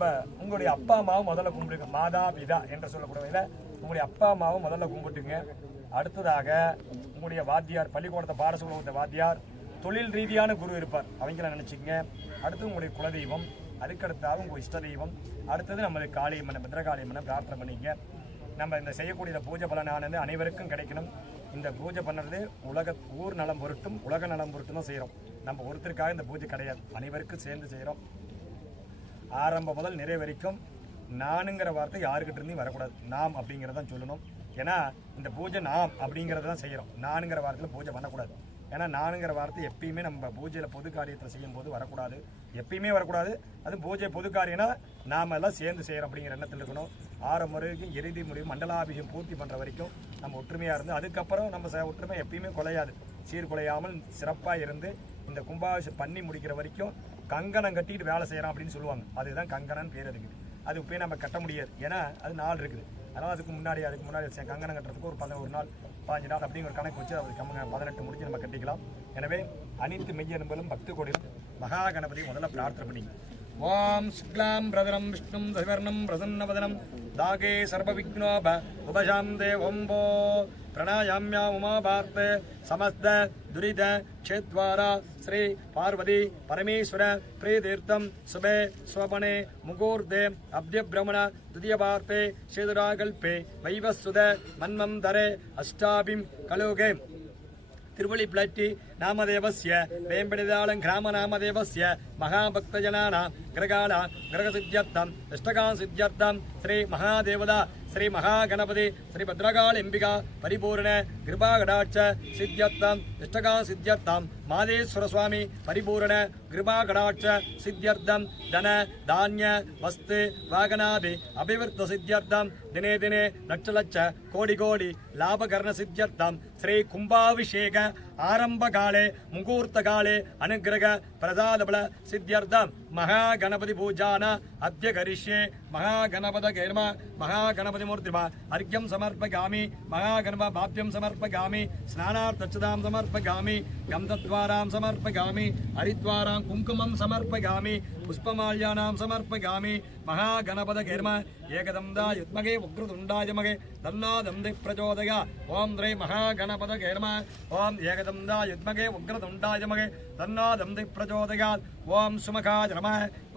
நம்ம உங்களுடைய அப்பா அம்மாவும் முதல்ல கும்பிடுங்க. மாதா பிதா என்று சொல்லக்கூடிய உங்களுடைய அப்பா அம்மாவும் முதல்ல கும்பிட்டுங்க. அடுத்ததாக உங்களுடைய வாத்தியார் பள்ளிக்கூடத்தை பாட சொல்ல வாத்தியார் தொழில் ரீதியான குரு இருப்பார். அவங்கள நினைச்சுக்கங்க. அடுத்து உங்களுடைய குலதெய்வம் அதுக்கடுத்தாக உங்கள் இஷ்ட தெய்வம் அடுத்தது நம்மளுக்கு காளியம்மனை பத்ரகாளியம்மனை பிரார்த்தனை பண்ணிங்க. நம்ம இந்த செய்யக்கூடிய பூஜை பலனானது அனைவருக்கும் கிடைக்கணும். இந்த பூஜை பண்ணுறது உலக ஊர் நலம் பொருட்டும் உலக நலம் பொருட்டும் தான் செய்கிறோம் நம்ம ஒருத்தருக்காக இந்த பூஜை கிடையாது. அனைவருக்கும் சேர்ந்து செய்கிறோம் ஆரம்பம் முதல் நிறைவரைக்கும் நானுங்கிற வார்த்தை யாருக்கிட்ட இருந்தையும் வரக்கூடாது. நாம் அப்படிங்கிறதான் சொல்லணும். ஏன்னா இந்த பூஜை நாம் அப்படிங்கிறத தான் செய்கிறோம் நானுங்கிற வார்த்தையில் பூஜை பண்ணக்கூடாது. ஏன்னா நானுங்கிற வார்த்தை எப்பயுமே நம்ம பூஜையில் பொது காரியத்தை செய்யும் போது வரக்கூடாது. எப்பயுமே வரக்கூடாது. அது பூஜை பொது காரியம்னா நாம் எல்லாம் சேர்ந்து செய்கிறோம் அப்படிங்கிற எண்ணத்தில் இருக்கணும். ஆறு முறைக்கும் இறுதி முடிவு மண்டலாபிஷம் பூர்த்தி பண்ணுற வரைக்கும் நம்ம ஒற்றுமையாக இருந்து அதுக்கப்புறம் நம்ம ச- ஒற்றுமை எப்பயுமே குலையாது. சீர்குலையாமல் சிறப்பாக இருந்து இந்த கும்பாபிஷம் பண்ணி முடிக்கிற வரைக்கும் கங்கணம் கட்டிட்டு வேலை செய்கிறோம் அப்படின்னு சொல்லுவாங்க. அதுதான் கங்கணம் பேர் அதுக்கு. அது போய் நம்ம கட்ட முடியாது. ஏன்னா அது நாள் இருக்குது. அதனால் அதுக்கு முன்னாடி அதுக்கு முன்னாடி கங்கணம் கட்டுறதுக்கு ஒரு பதினோரு நாள் பாஞ்சு நாள் அப்படிங்கிற கணக்கு வச்சு அது கம்மங்க பதினெட்டு முடிச்சு நம்ம கட்டிக்கலாம். எனவே அனைத்து மெய்யன்பலும் பக்தி கோடிலும் மகா கணபதி முதல்ல பிரார்த்தனை பண்ணி ஓம் சுக்லாம் பிரதனம் விஷ்ணும் சவிவர்ணம் பிரசன்னவதனம். தாகே சர்வவிக்னோப உபசாந்தே ஓம்போ. பிரணாயாமியா உமாபார்த்த சமஸ்த துரித க்ஷேத்வாரா ஸ்ரீ பார்வதி பரமேஸ்வர பிரீதீர்த்தம் சுபே ஸ்வபனே முகூர்த்தே அப்யபிரமண துதியபார்த்தே சேதுராகல்பே வைவசுத மன்மம் தரே அஷ்டாபிம் கலோகே. திருவள்ளி பிளட்டி நாமதேவசிய வேம்படிதாளம் கிராம நாமதேவசிய மகாபக்தஜனானாம் கிரகாணாம் கிரகசித்தியர்த்தம் இஷ்டகான் சித்தியர்த்தம் ஸ்ரீ மகாதேவதா ஸ்ரீ மகாகணபதி ஸ்ரீ பத்ரகாள் எம்பிகா பரிபூர்ண கிருபாகடாட்ச சித்தியர்த்தம் இஷ்டகா சித்தியர்த்தம் மாதேஸ்வர சுவாமி பரிபூரண கிருபாகடாட்ச சித்தியர்த்தம் தன தானிய வஸ்து வாகனாதி அபிவிருத்த சித்தியர்த்தம் தினே தினே லட்ச லட்ச கோடி கோடி லாபகரண சித்தியர்த்தம் ஸ்ரீ கும்பாபிஷேக ஆரம்ப காலே அனுகிரக பிரசாதபல சித்தியர்த்தம். மகா கணபதி பூஜான மகா கணபத மகா கணபதி மூர்த்திமா அர்க்கியம் சமர்ப்பகாமி மகா கணப பாப்யம் ஸ்நானார்த்தச்சுதாம் சமர்ப்பகாமி கந்தத்வாராம் சமர்ப்பகாமி ஹரித்வாராம் குங்குமம் சமர்ப்பகாமி புஷ்பமால்யானாம் சமர்ப்பகாமி மகா கணபத கேர்ம ஏகதந்தா யுத்மகே உக்ருதுண்டாயமகே தன்னாதந்தி பிரச்சோதய ஓம் திரை மகா கணபத கேர்ம ஓம் ஏகதந்தா யுத்மகே உக்ரதுண்டாயமகே தன்னாதந்தி பிரச்சோதயாத் ஓம் சுமகாஜ நம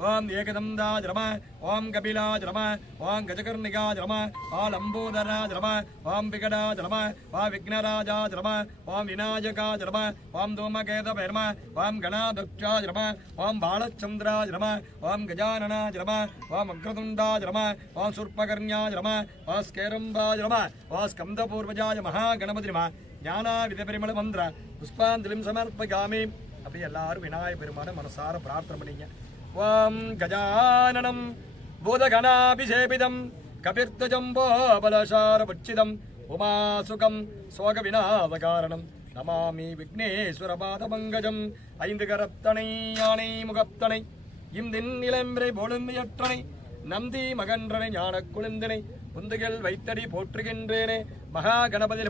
ஓம் ஏகதந்தாஜ நம ஓம் கபிலாஜ நம ஓம் கஜகர்ணிகாஜ நம ஓ லம்போதராஜ நம ஓம் விகடாஜ நம ஓ விக்னராஜாஜ நம ஓம் விநாயகாஜ நம ஓம் தூமகேத பெரும ஓம் கணாதக்ஷாஜ நம ஓம் பாலச்சந்திராஜ நம ஓம் கஜானனாஜ நம ஓம் அக்ரதுண்டாஜ நம ஓம் சுர்பகர்ணியாஜ நம ஓ ஸ்கேரம்பாஜ நம ஓ ஸ்கந்தபூர்வஜாய மகா கணபதி நம ஞானா விதபரிமள மந்திர புஷ்பாஞ்சலிம் சமர்ப்பகாமி அப்படி எல்லாரும் விநாயக பெருமான மனசார பிரார்த்தனை பண்ணீங்க வாம் கஜானனம் பூதகணாபிஷேபிதம் கபிர்த்தஜம்போ பலசார பட்சிதம் உமாசுகம் சோக விநாத காரணம் நமாமி விக்னேஸ்வர பாதபங்கஜம் ஐந்து கரத்தனை யானை முகத்தனை இந்தின் நிலம்பிரை நந்தி மகன்றனை ஞான குளிந்தனை முந்துகள் வைத்தடி போற்றுகின்றேனே. மகா கணபதி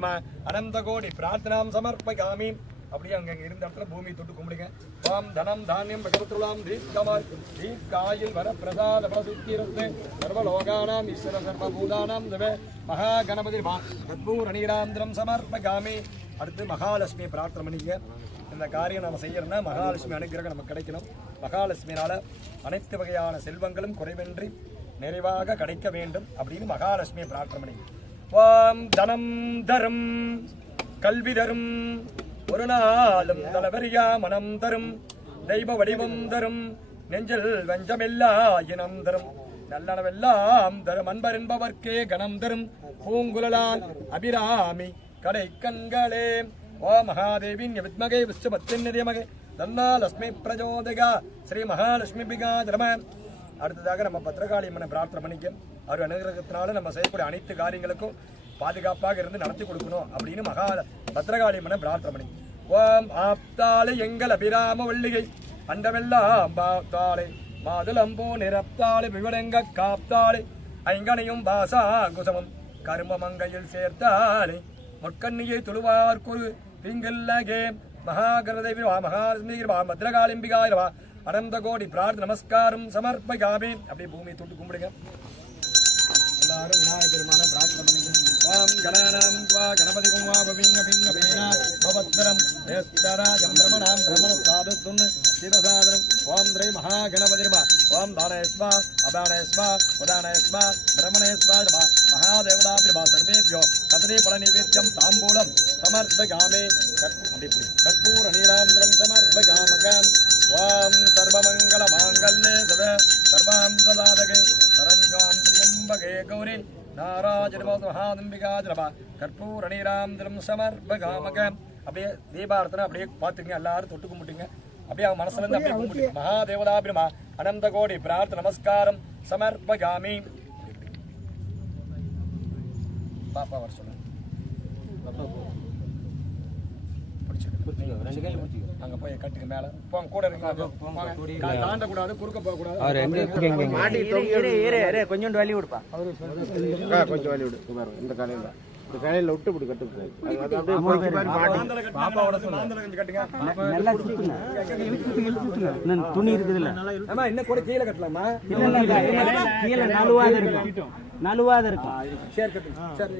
அனந்த கோடி பிரார்த்தனாம் சமர்ப்பகாமி அப்படியே அங்க இருந்த இடத்துல பூமி தொட்டு கும்பிடுங்க. வாம் தனம் தானியம் பகவத்துலாம் தீர்க்கமாய். தீர்க்காயில் வர பிரசாத பலசுத்தீரத்து சர்வலோகானாம் ஈஸ்வர சர்வபூதானாம் தவ மகா கணபதி மா கத்பூரணீராந்திரம் சமர்ப்பகாமி அடுத்து மகாலட்சுமி பிரார்த்தனை பண்ணிங்க இந்த காரியம் நம்ம செய்யறோம்னா மகாலட்சுமி அனுகிரகம் நமக்கு கிடைக்கணும். மகாலட்சுமினால அனைத்து வகையான செல்வங்களும் குறைவின்றி நிறைவாக கிடைக்க வேண்டும் அப்படின்னு மகாலட்சுமியை பிரார்த்தனை பண்ணி வாம் தனம் தரும் கல்வி தரும் ஒரு நாளும் தலைவரியா மனம் தரும் தெய்வ வடிவம் தரும் நெஞ்சில் வஞ்சமில்லா இனம் தரும். நல்லனவெல்லாம் தரும் அன்பர் என்பவர்க்கே கணம் தரும். பூங்குழலால் அபிராமி கடை கண்களே ஓ மகாதேவின் வித்மகை விஸ்வபத்தின் நிதியமகை. தன்னா லட்சுமி பிரஜோதிகா. ஸ்ரீ மகாலட்சுமி பிகா ஜனம அடுத்ததாக நம்ம பத்திரகாளி அம்மனை பிரார்த்தனை பண்ணிக்கும் அவர் அனுகிரகத்தினால நம்ம செய்யக்கூடிய அனைத்து காரியங்களுக்கும் பாதுகாப்பாக இருந்து நடத்தி கொடுக்கணும் அப்படின்னு மகா பத்திரகாளி அம்மனை பிரார்த்தனை பண்ணி ஓம் ஆப்தாலை எங்கள் அபிராம வள்ளிகை. அண்டமெல்லாம் பாப்தாலே மாதுளம்பூ நிறத்தாலே விவரங்க காப்தாலே. ஐங்கனையும் பாசா குசமும். கருமமங்கையில் சேர்த்தாலே. முட்கண்ணியை தொழுவார் குரு கேம் மகாகரதேவி வா மகாலட்சுமி வா பத்ரகாளிம்பிகாய் வா அனந்த கோடி பிரார்த்த நமஸ்காரம் சமர்ப்பகாமி அப்படியே பூமியை தொட்டு கும்பிடுங்க. எல்லாரும் விநாயகர் பெருமான பிரார்த்தனை பண்ணுங்க. ஓம் கணானாம் துவா கணபதி கும்வா பவிங்க பிங்க பீனா பவத்ரம் வேஸ்தராஜம் பிரமணாம் பிரமண சாதுத்தும் சிவசாதனம் ஓம் திரை மகா கணபதி நம. ஓம் தானயஸ்வா அபானயஸ்வா உதானயஸ்வா பிரமணயஸ்வா நம. மகாதேவதாபி நம. சர்வேபியோ கதிரே பல நிவேத்தியம் தாம்பூலம் சமர்ப்பகாமே அப்படி இப்படி கற்பூர நீராந்திரம் சமர்ப்பகாமகம் ஓம் சர்வமங்கள மாங்கல்யே சத சர்வாம் சதாதகே சரண்யாம் திரியம்பகே கௌரி. நாராஜனமோத மகாதம்பிகாஜனபா கற்பூர நீராந்திரம் சமர்ப்பகாமகம் அப்படியே தீபாரத்தனை அப்படியே பார்த்துங்க எல்லாரும் தொட்டு கும்பிட்டுங்க. அப்படியே அவங்க மனசுல இருந்து அப்படியே கும்பிட்டு மகாதேவதாபிரமா அனந்த கோடி பிரார்த்த நமஸ்காரம் சமர்ப்பகாமி. பாப்பா வர சொல்லுங்க அங்க போய் கட்டுக்கு மேல. போங்க கூட இருக்கீங்க. தாண்ட கூடாது குறுக்க போக கூடாது கொஞ்சோண்டு வலி கொடுப்பா. கொஞ்சம் வலி விடு இந்த காலையில இந்த காலையில விட்டு இப்படி கட்டுங்க, துணி இருக்குதுல்ல ஆமா இன்னும் கூட கீழே கட்டலாமா? இல்ல இல்ல கீழே நலுவாத இருக்கும். நலுவாத இருக்கும். சரி கட்டுங்க சரி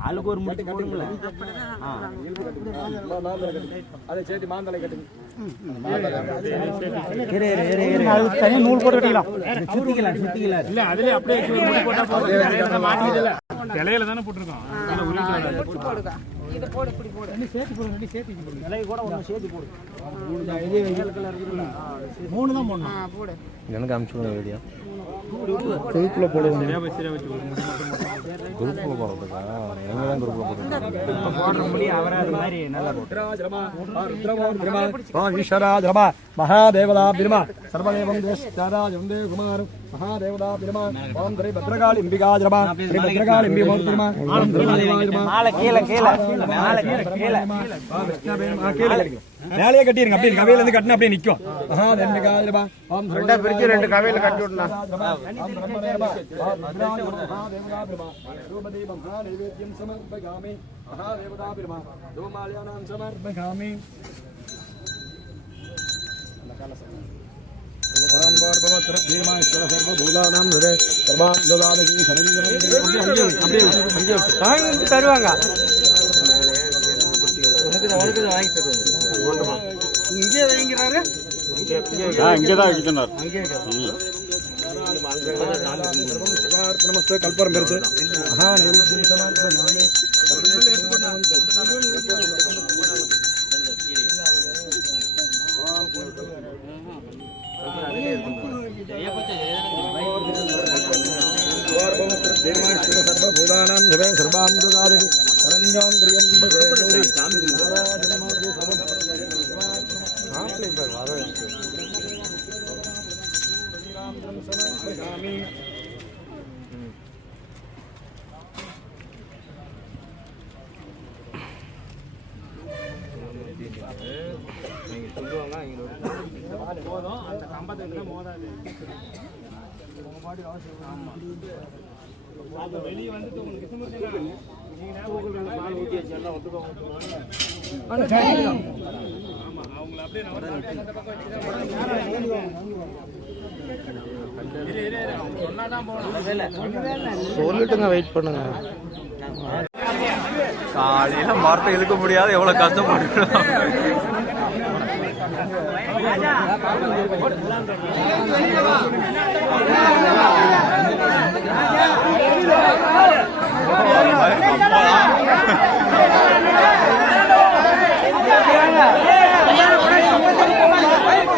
ஆளுக்கு ஒரு முட்டி போடுங்கள மா- மாந்தலை கட்டுங்க. அதை சேர்த்து மாந்தலை கட்டுங்க. நூல் போட்டு கட்டிக்கலாம் சுத்திக்கலாம் சுத்திக்கலாம். இல்ல அதுல அப்படியே போட்டா போதும். இலையில தானே போட்டிருக்கோம். நல்லா உருவிட்டு இலைய கூட ஒண்ணு சேர்த்து போடு. மூணு தான் போடணும். எனக்கு அனுப்பிச்சு வீடியோ. சரியா வச்சு சரியா வச்சு ஒரு முடி மட்டும் குரூப்ல போடுறதுக்கா எங்க தான் குரூப்ல போடுறது போடுற முடி அவரா அது மாதிரி நல்லா போட்டு ஈஸ்வராஜரமா மகாதேவதா பிரமா. சர்வதேவம் தேஷ்டராஜம் தேவ குமாரம் மகாதேவதா கட்டிருங்க அப்படியே கவையில இருந்து கட்டின அப்படியே நிக்கும் ரெண்டா பிரிச்சு ரெண்டு கவையில கட்டி விடலாம் சமர்ப்பகாமி. தருவாங்க உனக்கு உனக்கு வாங்கி தருவாங்க இங்கே வாங்கிறாரு கல்பரம் பேர் வர போதும் அந்த கம்பத்துக்கு மோதாது வெளியே வந்துட்டு உங்களுக்கு சமர்ப்பகாமி சொல்லிட்டுங்க வெயிட் பண்ணுங்க. காலையில மரத்தை இழுக்க முடியாது எவ்வளவு கஷ்டப்படுறோம்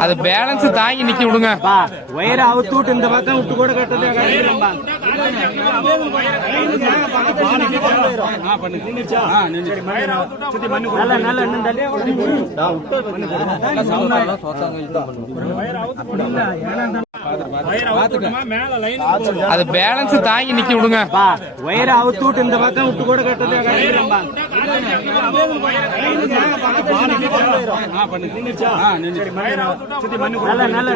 அது பேலன்ஸ் தாங்கி நிக்க விடுங்க வயிறு அவுத்து விட்டு இந்த பக்கம் விட்டு கூட கட்டதே நல்ல நல்ல அது பேலன்ஸ் தாங்கி நிக்க விடுங்க. ஒயர அவுத்து விட்டு இந்த பக்கம் விட்டு கூட கட்டதே நல்ல